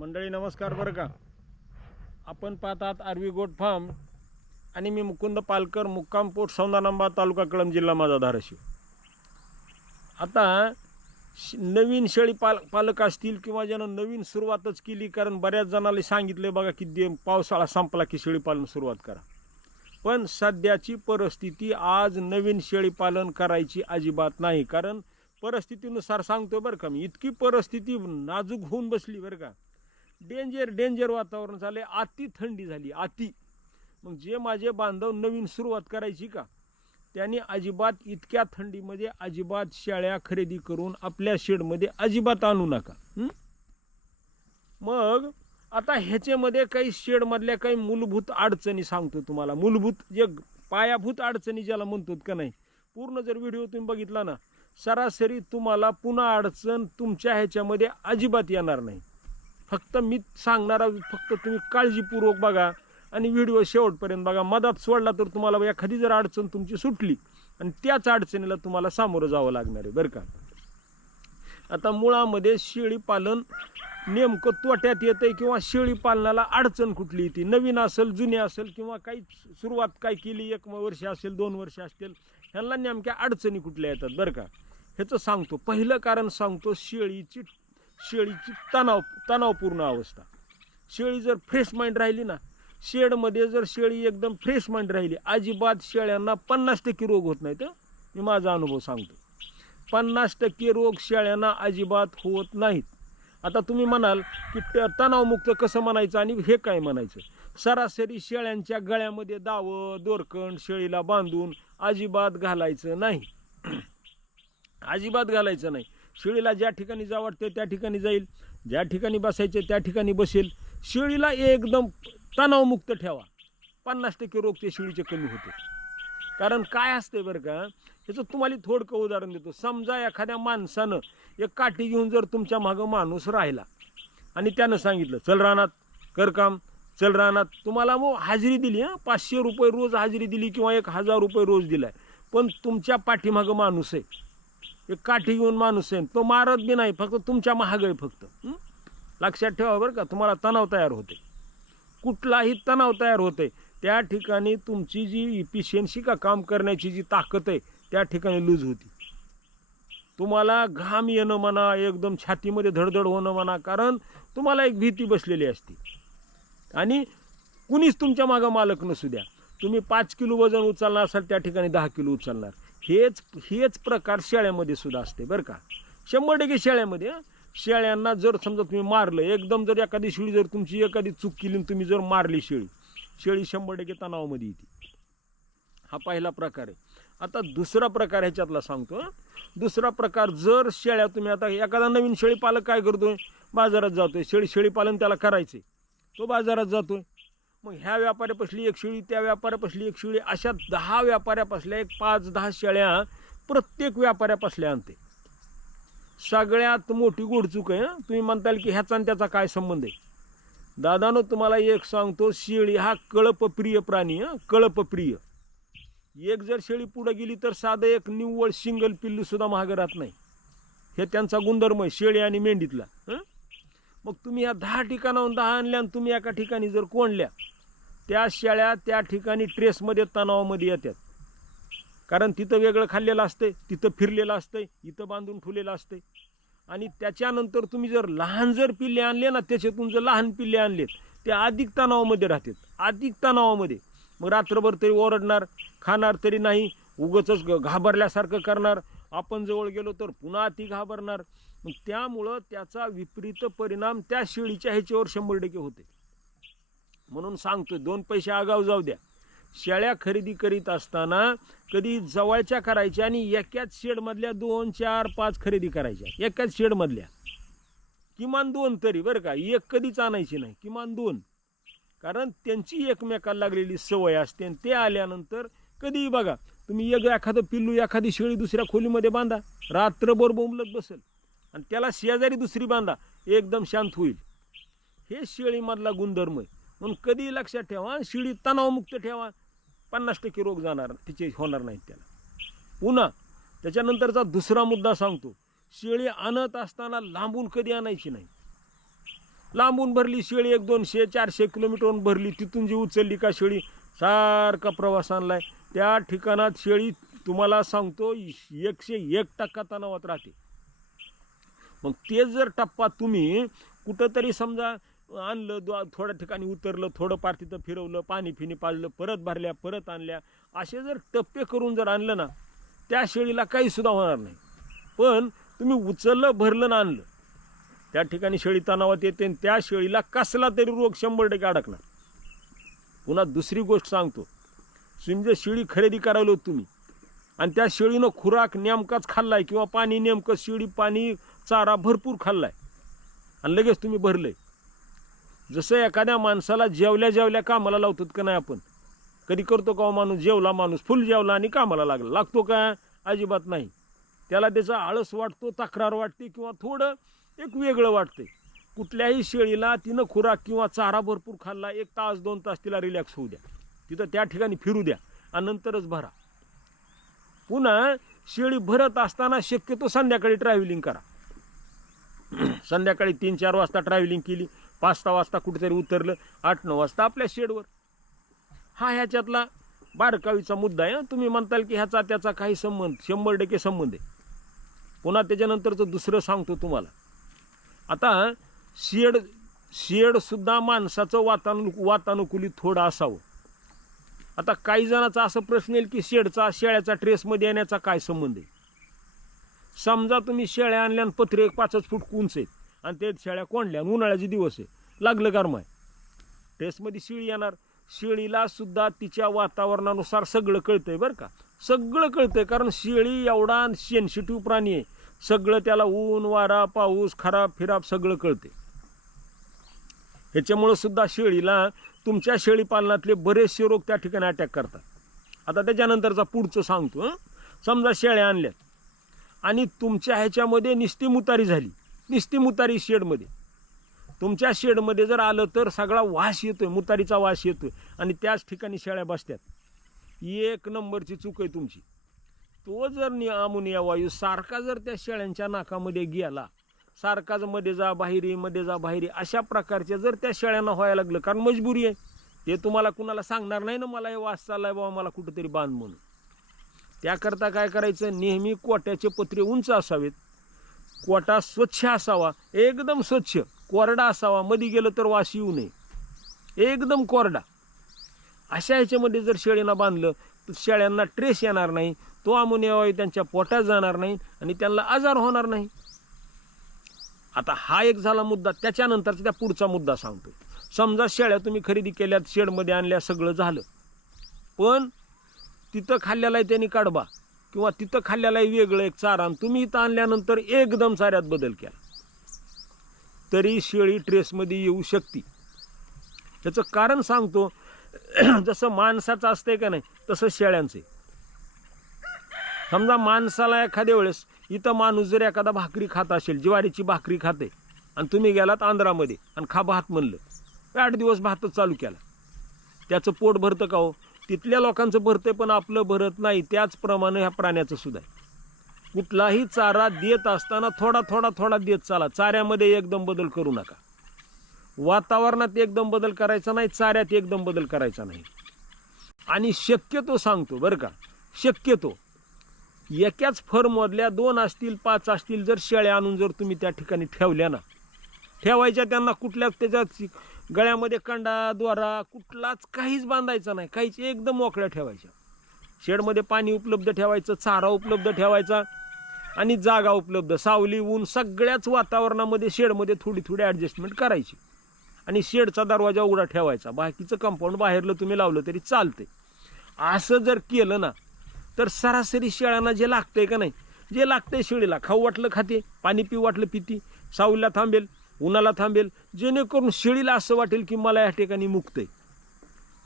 मंडळी नमस्कार. बरं का, आपण पाहतात आरवी गोट फार्म आणि मी मुकुंद पालकर, मुक्काम पोस्ट सौंदानांबा, तालुका कळंब, जिल्हा माझा धाराशिव. आता नवीन शेळी पालक असतील किंवा ज्यानं नवीन सुरुवातच केली, कारण बऱ्याच जणांना सांगितले बघा की पावसाळा संपला की शेळी पालन सुरुवात करा. पण सध्याची परिस्थिती आज नवीन शेळी पालन करायची अजिबात नाही. कारण परिस्थितीनुसार सांगतो बरं का, मी इतकी परिस्थिती नाजूक होऊन बसली बरं का. डेंजर वातावरण झाले, अति थंडी झाली अति. मग जे माझे बांधव नवीन सुरुवात करायची का, त्यांनी अजिबात इतक्या थंडीमध्ये अजिबात शेळ्या खरेदी करून आपल्या शेडमध्ये अजिबात आणू नका. मग आता ह्याच्यामध्ये काही शेडमधल्या काही मूलभूत अडचणी सांगतो तुम्हाला. मूलभूत जे पायाभूत अडचणी ज्याला म्हणतो का नाही, पूर्ण जर व्हिडिओ तुम्ही बघितला ना, सरासरी तुम्हाला पुन्हा अडचण तुमच्या ह्याच्यामध्ये अजिबात येणार नाही. फक्त मी सांगणारा फक्त तुम्ही काळजीपूर्वक बघा आणि व्हिडिओ शेवटपर्यंत बघा. मधात सोडला तर तुम्हाला एखादी जर अडचण तुमची सुटली आणि त्याच अडचणीला तुम्हाला सामोरं जावं लागणार आहे बरं का. आता मुळामध्ये शेळी पालन नेमकं तोट्यात येतंय किंवा शेळी पालनाला अडचण कुठली येते, नवीन असेल जुनी असेल किंवा काही सुरुवात काय केली 1 वर्ष असेल 2 वर्ष असतील, ह्यांना नेमक्या अडचणी कुठल्या येतात बरं का. ह्याचं सांगतो. पहिलं कारण सांगतो, शेळीची तणावपूर्ण अवस्था. शेळी जर फ्रेश माइंड राहिली ना, शेडमध्ये जर शेळी एकदम फ्रेश माइंड राहिली, अजिबात शेळ्यांना 50% रोग होत नाहीत. मी माझा अनुभव सांगतो. 50% रोग शेळ्यांना अजिबात होत नाहीत. आता तुम्ही म्हणाल की तणावमुक्त कसं म्हणायचं आणि हे काय म्हणायचं. सरासरी शेळ्यांच्या गळ्यामध्ये दावं दोरखंड शेळीला बांधून अजिबात घालायचं नाही. अजिबात घालायचं नाही. शेळीला ज्या ठिकाणी जा वाटते त्या ठिकाणी जाईल, ज्या ठिकाणी बसायचे त्या ठिकाणी बसेल. शेळीला एकदम तणावमुक्त ठेवा. 50% रोग ते शेळीचे कमी होते. कारण काय असते बरं का, ह्याचं तुम्हाला थोडकं उदाहरण देतो. समजा एखाद्या माणसानं एक काठी घेऊन जर तुमच्या मागं माणूस राहिला आणि त्यानं सांगितलं चल रानात कर काम, चल रानात, तुम्हाला मग हाजरी दिली, 500 रुपये रोज हाजरी दिली किंवा 1000 रुपये रोज दिलाय, पण तुमच्या पाठीमागं माणूस आहे, एक काठी घेऊन माणूस आहे, तो मारत बी नाही, फक्त तुमच्या महाग आहे फक्त. लक्षात ठेवा बरं का. तुम्हाला तणाव तयार होते, कुठलाही तणाव तयार होते. त्या ठिकाणी तुमची जी इफिशियन्सी का काम करण्याची जी ताकद आहे त्या ठिकाणी लूज होती. तुम्हाला घाम येणं म्हणा, एकदम छातीमध्ये धडधड होणं म्हणा, कारण तुम्हाला एक भीती बसलेली असते. आणि कुणीच तुमच्या मागं मालक नसू द्या, तुम्ही 5 किलो वजन उचलणार असाल त्या ठिकाणी 10 किलो उचलणार. हेच प्रकार शेळ्यामध्ये सुद्धा असते बरं का. 100% शेळ्यामध्ये. शेळ्यांना जर समजा तुम्ही मारलं, एकदम जर एखादी शेळी जर तुमची एखादी चूक केली आणि तुम्ही जर मारली शेळी 100% तणावामध्ये येते. हा पहिला प्रकार आहे. आता दुसरा प्रकार ह्याच्यातला सांगतो. दुसरा प्रकार, जर शेळ्या तुम्ही आता एखादा नवीन शेळी पालक काय करतोय, बाजारात जातोय, शेळी पालन त्याला करायचंय, तो बाजारात जातोय. मग ह्या व्यापाऱ्यापासली एक शेळी, त्या व्यापाऱ्यापासली एक शेळी, अशा 10 व्यापाऱ्यापासल्या एक 5-10 शेळ्या प्रत्येक व्यापाऱ्यापासल्या आणते. सगळ्यात मोठी गोडचूक आहे. तुम्ही म्हणताल की ह्याचा आणि त्याचा काय संबंध आहे. दादानो तुम्हाला एक सांगतो, शेळी हा कळपप्रिय प्राणी, कळपप्रिय. एक जर शेळी पुढे गेली तर साधं एक निव्वळ सिंगल पिल्लू सुद्धा महाग राहत नाही. हे त्यांचा गुणधर्म आहे शेळी आणि मेंढीतला. मग तुम्ही या 10 ठिकाणाहून 10 आणल्या आणि तुम्ही एका ठिकाणी जर कोंडल्या, त्या शेळ्या त्या ठिकाणी ट्रेसमध्ये तणावामध्ये येतात. कारण तिथं वेगळं खाल्लेलं असतंय, तिथं फिरलेलं असतंय, इथं बांधून ठेवलेलं असतंय. आणि त्याच्यानंतर तुम्ही जर लहान जर पिल्ले आणले ना, त्याच्यातून जर लहान पिल्ले आणलेत, ते अधिक तणावामध्ये राहतात, अधिक तणावामध्ये. मग रात्रभर तरी ओरडणार, खाणार तरी नाही, उगाचच घाबरल्यासारखं करणार. आपण जवळ गेलो तर पुन्हा ती घाबरणार. मग त्यामुळं त्याचा विपरीत परिणाम त्या शेळीच्या ह्याच्यावर 100% होते. म्हणून सांगतोय, 2 पैसे आगाव जाऊ द्या. शेळ्या खरेदी करीत असताना कधी जवळच्या करायच्या आणि एकाच शेडमधल्या 2, 4, 5 खरेदी करायच्या. एकाच शेडमधल्या किमान 2 तरी बरं का, एक कधीच आणायची नाही, किमान 2. कारण त्यांची एकमेकाला लागलेली सवय असते. आणि ते आल्यानंतर कधीही बघा तुम्ही एखादं पिल्लू एखादी शेळी दुसऱ्या खोलीमध्ये बांधा, रात्रभर बोंबलत बसेल, आणि त्याला शेजारी दुसरी बांधा, एकदम शांत होईल. हे शेळीमधला गुणधर्म आहे. म्हणून कधी लक्षात ठेवा, शेळी तणावमुक्त ठेवा, 50% रोग जाणार, तिचे होणार नाहीत त्याला. पुन्हा त्याच्यानंतरचा दुसरा मुद्दा सांगतो, शेळी आणत असताना लांबून कधी आणायची नाही. लांबून भरली शेळी 100-200-400 किलोमीटरहून भरली, तिथून जी उचलली का शेळी सारखा प्रवास आणलाय त्या ठिकाणात शेळी तुम्हाला सांगतो 101% तणावात राहते. मग ते जर टप्पा तुम्ही कुठंतरी समजा आणलं, थोड्या ठिकाणी उतरलं, थोडं पार तिथं फिरवलं, पाणी फिनी पाजलं, परत भरल्या, परत आणल्या, असे जर टप्पे करून जर आणलं ना त्या शेळीला काही सुद्धा होणार नाही. पण तुम्ही उचललं, भरलं ना आणलं, त्या ठिकाणी शेळी तणावात येते आणि त्या शेळीला कसला तरी रोग 100% अडकणार. पुन्हा दुसरी गोष्ट सांगतो, समजा शेळी खरेदी करायला तुम्ही आणि त्या शेळीनं खुराक नेमकाच खाल्लाय किंवा पाणी नेमकं शेळी पाणी चारा भरपूर खाल्लाय आणि लगेच तुम्ही भरलंय. जसं एखाद्या माणसाला जेवल्या कामाला लावतात का नाही आपण, कधी करतो का माणूस, जेवला माणूस फुल जेवला आणि कामाला लागतो का, अजिबात नाही. त्याला त्याचा आळस वाटतो, तक्रार वाटते किंवा थोडं एक वेगळं वाटतंय. कुठल्याही शेळीला तिनं खुराक किंवा चारा भरपूर खाल्ला, 1 तास 2 तास तिला रिलॅक्स होऊ द्या, तिथं त्या ठिकाणी फिरू द्या आणि नंतरच भरा. पुन्हा शेळी भरत असताना शक्यतो संध्याकाळी ट्रॅव्हलिंग करा. संध्याकाळी 3-4 वाजता ट्रॅव्हलिंग केली, 5-6 वाजता कुठेतरी उतरलं, 8-9 वाजता आपल्या शेडवर. हा ह्याच्यातला बारकावीचा मुद्दा आहे. तुम्ही म्हणताल की ह्याचा त्याचा काही संबंध, 100% संबंध आहे. पुन्हा त्याच्यानंतरचं दुसरं सांगतो तुम्हाला. आता शेडसुद्धा माणसाचं वातानुकूलित थोडं असावं. आता काही जणांचा असा प्रश्न येईल की शेळ्याचा ट्रेसमध्ये येण्याचा काय संबंध आहे. समजा तुम्ही शेळ्या आणल्या आणि पत्रे 5 फूट उंच आहेत आणि ते शेळ्या कोंडल्या, उन्हाळ्याचे दिवस आहे, लागलं गरमाय, ट्रेसमध्ये शेळी येणार. शेळीला सुद्धा तिच्या वातावरणानुसार सगळं कळतंय बरं का, सगळं कळतंय. कारण शेळी एवढा सेन्सिटिव्ह प्राणी आहे, सगळं त्याला ऊन वारा पाऊस खराब फिराब सगळं कळते. ह्याच्यामुळं सुद्धा शेळीला तुमच्या शेळी पालनातले बरेचसे रोग त्या ठिकाणी अटॅक करतात. आता त्याच्यानंतरचा पुढचं सांगतो. समजा शेळ्या आणल्यात आणि तुमच्या ह्याच्यामध्ये निस्ती मुतारी झाली, निस्ती मुतारी शेडमध्ये, तुमच्या शेडमध्ये जर आलं तर सगळा वास येतोय, मुतारीचा वास येतोय आणि त्याच ठिकाणी शेळ्या बसतात. 1 नंबरची चूक आहे तुमची. तो जर अमोनिया वायू सारखा जर त्या शेळ्यांच्या नाकामध्ये गेला, सारखाच मध्ये जा बाहेरी अशा प्रकारचे जर त्या शेळ्यांना व्हायला लागलं, कारण मजबुरी आहे, ते तुम्हाला कुणाला सांगणार नाही ना मला हे वास चाललाय बाबा मला कुठंतरी बांध म्हणून. त्याकरता काय करायचं, नेहमी कोट्याचे पत्रे उंच असावेत, कोटा स्वच्छ असावा, एकदम स्वच्छ कोरडा असावा, मध्ये गेलं तर वास येऊ नये, एकदम कोरडा. अशा ह्याच्यामध्ये जर शेळीनं बांधलं तर शेळ्यांना ट्रेस येणार नाही, तो अमोनिया वायू त्यांच्या पोटात जाणार नाही आणि त्यांना आजार होणार नाही. आता हा एक झाला मुद्दा. त्याच्यानंतरचा त्या पुढचा मुद्दा सांगतो. समजा शेळ्या तुम्ही खरेदी केल्यात, शेडमध्ये आणल्या, सगळं झालं, पण तिथं खाल्ल्याला आहे त्यांनी कडबा किंवा तिथं खाल्ल्याला आहे वेगळं एक चारा, आणि तुम्ही इथं आणल्यानंतर एकदम चाऱ्यात बदल केला तरी शेळी ट्रेसमध्ये येऊ शकते. त्याचं कारण सांगतो. जसं माणसाचं असतंय का नाही तसं शेळ्यांचं. समजा माणसाला एखाद्या वेळेस इथं माणूस जर एखादा भाकरी खात असेल, ज्वारीची भाकरी खाते, आणि तुम्ही गेलात आंध्रामध्ये आणि खा भात म्हणलं, 8 दिवस भातच चालू केला, त्याचं पोट भरतं का हो? तिथल्या लोकांचं भरतंय पण आपलं भरत नाही. त्याचप्रमाणे ह्या प्राण्याचं सुद्धा आहे. कुठलाही चारा देत असताना थोडा देत चाला. चाऱ्यामध्ये एकदम बदल करू नका, वातावरणात एकदम बदल करायचा नाही, चाऱ्यात एकदम बदल करायचा नाही. आणि शक्यतो सांगतो बरं का, शक्यतो एकाच फर्ममधल्या 2 असतील 5 असतील जर शेळ्या आणून जर तुम्ही त्या ठिकाणी ठेवल्या ना, ठेवायच्या त्यांना कुठल्याच त्याच्या गळ्यामध्ये कंडा द्वारा कुठलाच काहीच बांधायचा नाही, काहीच, एकदम मोकळ्या ठेवायच्या. शेडमध्ये पाणी उपलब्ध ठेवायचं, चारा उपलब्ध ठेवायचा आणि जागा उपलब्ध, सावली ऊन सगळ्याच वातावरणामध्ये शेडमध्ये थोडी ॲडजस्टमेंट करायची आणि शेडचा दरवाजा उघडा ठेवायचा. बाकीचं कंपाऊंड बाहेरलं तुम्ही लावलं तरी चालतंय. असं जर केलं ना तर सरासरी शेळ्यांना जे लागतंय का नाही, जे लागतंय शेळीला, खाऊ वाटलं खाते, पाणी पिऊ वाटलं पिती, सावलीला थांबेल, उन्हाला थांबेल, जेणेकरून शेळीला असं वाटेल की मला या ठिकाणी मुक्त आहे.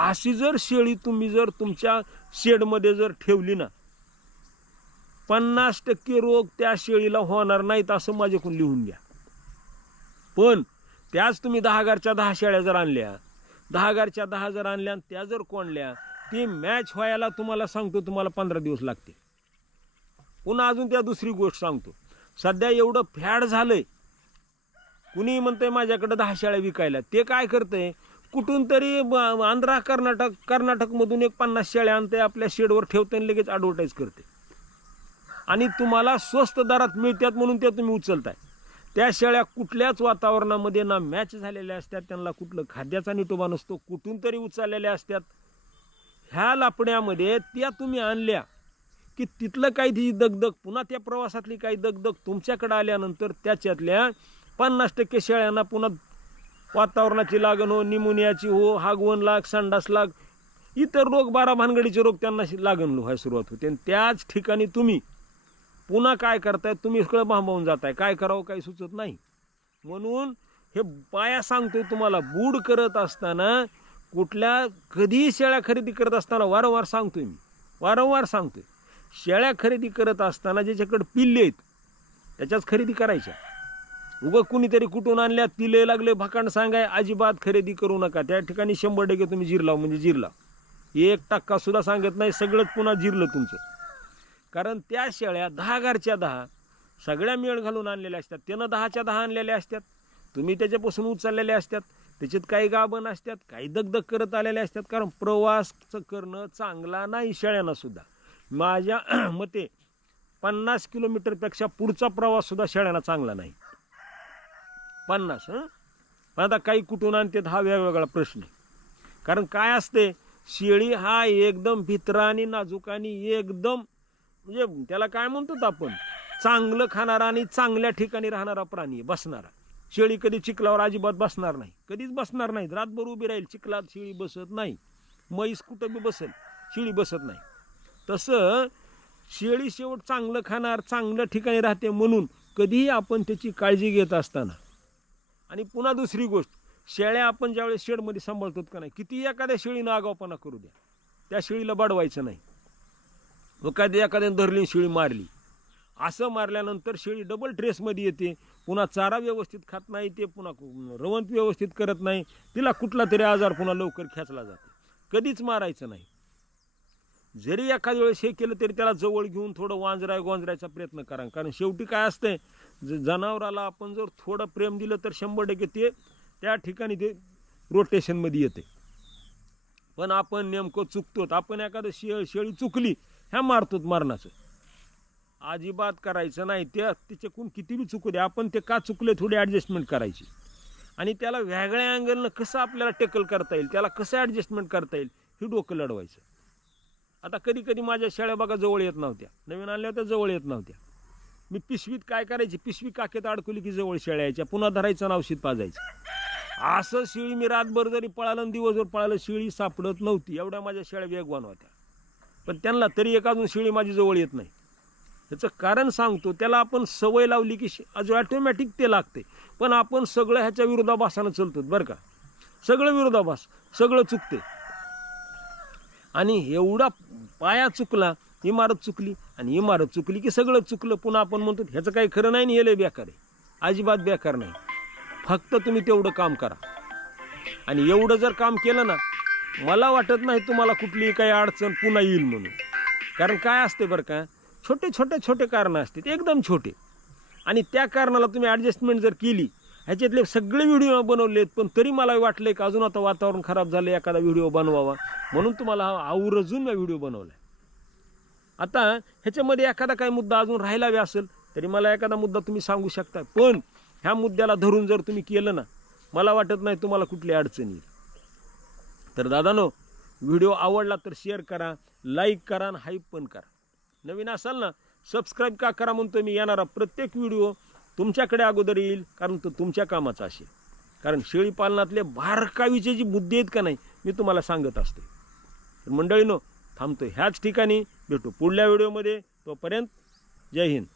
अशी जर शेळी तुम्ही जर तुमच्या शेडमध्ये जर ठेवली ना, 50% रोग त्या शेळीला होणार नाहीत असं माझ्याकडून लिहून घ्या. पण त्याच तुम्ही 10 घरच्या 10 शेळ्या जर आणल्या, 10 घरच्या 10 जर आणल्या आणि त्या जर कोंडल्या, ती मॅच व्हायला तुम्हाला सांगतो तुम्हाला 15 दिवस लागते. पुन्हा अजून त्या दुसरी गोष्ट सांगतो. सध्या एवढं फॅड झालंय कुणी म्हणतंय माझ्याकडे 10 शेळ्या विकायला, ते काय करतंय कुठून तरी आंध्रा कर्नाटकमधून एक 50 शेळ्या आणते, आपल्या शेडवर ठेवते आणि लगेच ॲडव्हर्टाईज करते आणि तुम्हाला स्वस्त दरात मिळतात म्हणून ते तुम्ही उचलताय. त्या शेळ्या कुठल्याच वातावरणामध्ये ना मॅच झालेल्या असतात, त्यांना कुठलं खाद्याचा निटोबा नसतो, कुठून तरी उचललेल्या असतात. ह्या लापड्यामध्ये त्या तुम्ही आणल्या की तिथलं काही ती दगदग, पुन्हा त्या प्रवासातली काही दगदग तुमच्याकडे आल्यानंतर त्याच्यातल्या 50% शेळ्यांना पुन्हा वातावरणाची लागण हो, निमोनियाची हो, हागवण लाग, संडास लाग, इतर रोग, 12 भानगडीचे रोग त्यांना लागण व्हायला सुरुवात होते. आणि त्याच ठिकाणी तुम्ही पुन्हा काय करताय, तुम्ही सगळं भांबावून जाताय, काय करावं काही सुचत नाही. म्हणून हे पाया सांगतोय तुम्हाला, बूड करत असताना कुठल्या कधीही शेळ्या खरेदी करत असताना वारंवार सांगतोय, शेळ्या खरेदी करत असताना ज्याच्याकडे पिल्ले आहेत त्याच्याच खरेदी करायच्या. उगं कुणीतरी कुठून आणल्या, पिल्ले लागले भाकांड सांगाय, अजिबात खरेदी करू नका. त्या ठिकाणी 100% तुम्ही जिरलाव म्हणजे जिरला, 1% सुद्धा सांगत नाही, सगळंच पुन्हा जिरलं तुमचं. कारण त्या शेळ्या 10 घरच्या 10 सगळ्या मेळ घालून आणलेल्या असतात, त्यानं 10च्या 10 आणलेल्या असतात, तुम्ही त्याच्यापासून उचललेल्या असतात, त्याच्यात काही गाभण असतात, काही दगदग करत आलेल्या असतात. कारण प्रवास करणं चांगला नाही शेळ्यांना सुद्धा. माझ्या मते 50 किलोमीटरपेक्षा पुढचा प्रवास सुद्धा शेळ्यांना चांगला नाही. 50 पण आता काही कुठून आणतात हा वेगवेगळा प्रश्न आहे. कारण काय असते, शेळी हा एकदम भित्रा नाजूक आणि एकदम म्हणजे त्याला काय म्हणतो आपण, चांगलं खाणारा आणि चांगल्या ठिकाणी राहणारा प्राणी बसणारा. शेळी कधी चिखलावर अजिबात बसणार नाही, कधीच बसणार नाही, रातभर उभी राहील, चिखलात शेळी बसत नाही. म्हैस कुठं बी बसेल, शेळी बसत नाही. तसं शेळी शेवट चांगलं खाणार, चांगल्या ठिकाणी राहते, म्हणून कधीही आपण त्याची काळजी घेत असताना. आणि पुन्हा दुसरी गोष्ट, शेळ्या आपण ज्यावेळेस शेडमध्ये सांभाळतो का नाही, किती एखाद्या शेळीनं आगावपणा करू द्या, त्या शेळीला बडवायचं नाही. एखाद्याने धरली शेळी मारली, असं मारल्यानंतर शेळी डबल ट्रेसमध्ये येते, पुन्हा चारा व्यवस्थित खात नाही, ते पुन्हा रवंत व्यवस्थित करत नाही, तिला कुठला तरी आजार पुन्हा लवकर खेचला जातो. कधीच मारायचं नाही. जरी एखाद्या वेळेस हे केलं तरी त्याला जवळ घेऊन थोडं गोंजरायचा प्रयत्न करा. कारण शेवटी काय असतंय, जनावराला आपण जर थोडं प्रेम दिलं तर 100% ते त्या ठिकाणी ते रोटेशनमध्ये येते. पण आपण नेमकं चुकतो, आपण एखादं शेळी चुकली ह्या मारतो मरणाचं. अजिबात करायचं नाही. तिच्याकडून किती बी चुकू दे, आपण ते का चुकले थोडी ॲडजस्टमेंट करायची आणि त्याला वेगळ्या अँगलनं कसं आपल्याला टेकल करता येईल, त्याला कसं ॲडजस्टमेंट करता येईल हे डोकं लढवायचं. आता कधी कधी माझ्या शेळ्या बघा जवळ येत नव्हत्या, नवीन आणल्या होत्या जवळ येत नव्हत्या. मी पिशवीत काय करायची, पिशवी काकेत अडकवली की जवळ शेळ्या यायच्या, पुन्हा धरायचं औषध पाजायचं. असं शेळी मी रातभर जरी पळालं आणि दिवसभर पळालं, शेळी सापडत नव्हती. एवढ्या माझ्या शेळ्या वेगवान होत्या, पण त्यांना तरी एक अजून शेळी माझी जवळ येत नाही. त्याचं कारण सांगतो, त्याला आपण सवय लावली की ऑटोमॅटिक ते लागते. पण आपण सगळं ह्याच्या विरोधाभासानं चलतो बरं का, सगळं विरोधाभास, सगळं चुकते. आणि एवढा पाया चुकला, इमारत चुकली, आणि इमारत चुकली की सगळं चुकलं. पुन्हा आपण म्हणतो ह्याचं काही खरं नाही, हे लय बेकार आहे. अजिबात बेकार नाही. फक्त तुम्ही तेवढं काम करा, आणि एवढं जर काम केलं ना, मला वाटत नाही तुम्हाला कुठलीही काही अडचण पुन्हा येईल म्हणून. कारण काय असते बरं का, छोटे कारणं असतात, एकदम छोटे, आणि त्या कारणाला तुम्ही ॲडजस्टमेंट जर केली. ह्याच्यातले सगळे व्हिडिओ बनवलेत, पण तरी मला वाटलं की अजून आता वातावरण खराब झालं, एखादा व्हिडिओ बनवावा, म्हणून तुम्हाला हा आवर्जून मी व्हिडिओ बनवला. आता ह्याच्यामध्ये एखादा काही मुद्दा अजून राहिला बी असेल तरी मला एखादा मुद्दा तुम्ही सांगू शकता, पण ह्या मुद्द्याला धरून जर तुम्ही केलं ना, मला वाटत नाही तुम्हाला कुठली अडचण येईल. तर दादानो, व्हिडिओ आवडला तर शेअर करा, लाईक करा आणि हाईप पण करा. नवीन असाल ना, सबस्क्राईब का करा म्हणतो मी. येणारा प्रत्येक व्हिडिओ तुमच्याकडे अगोदर येईल, कारण तो तुमच्या कामाचा असेल. कारण शेळी पालनातले बारकावीचे जी मुद्दे आहेत का नाही, मी तुम्हाला सांगत असते. तर मंडळीनो, थांबतो ह्याच ठिकाणी, भेटू पुढल्या व्हिडिओमध्ये. तोपर्यंत जय हिंद.